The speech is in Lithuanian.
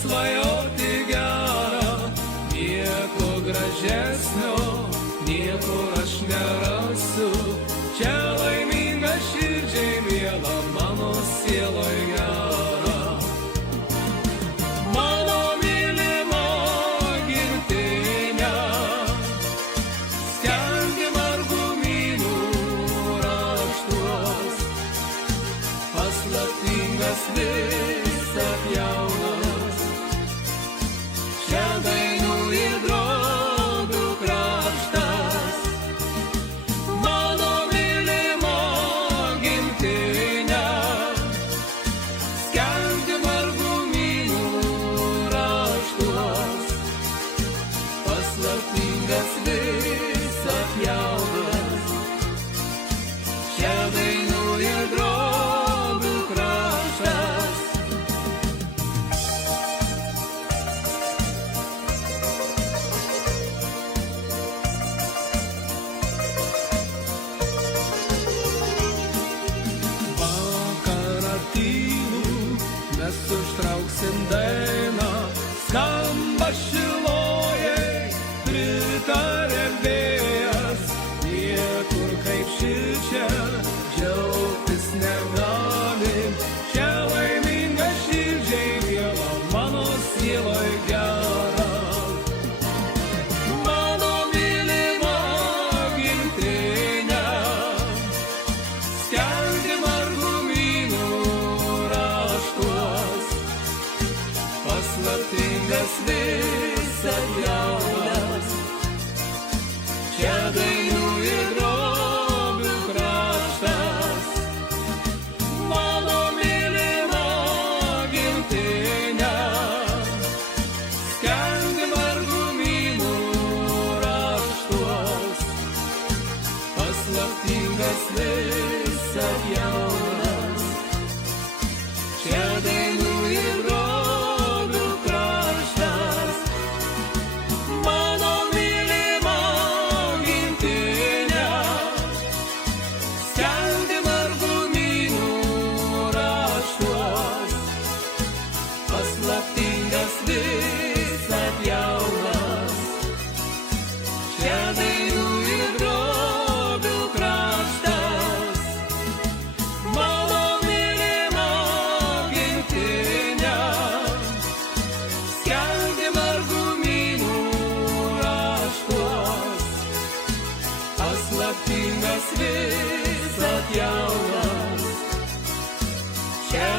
svajoti gera, nieko gražesnio, niekur aš nerasiu. Čia laiminga širdžiai miela, mano sieloj gera. Mano mylima gimtinė, skendi margumynų raštuos, paslaptingas visad jaunas. Čia dainų ir drobių kraštas, mano mylima gimtinė, skendi margumynų raštuos, paslaptingas visad jaunas. Čia dainų ir drobių kraštas. Vakarą tylų mes užtrauksim dainą, skamba Šilojai, pritarė vėjas, niekur kaip šičia džiaugtis negalim. Čia laiminga širdžiai miela, mano sieloj gera. Mano mylima gimtinė, skendi margumynų raštuos, paslaptingas visad jaunas. Čia dainų ir drobių kraštas, mano mylima gimtinė, skendi margumynų raštuos, paslaptingas visad jaunas. Čia dainų ir drobių kraštas, mano mylima gimtinė, skendi margumynų raštuos, paslaptingas visad jaunas. Čia dainų ir drobių kraštas, mano mylima gimtinė, skendi margumynų raštuos, paslaptingas visad jaunas. Čia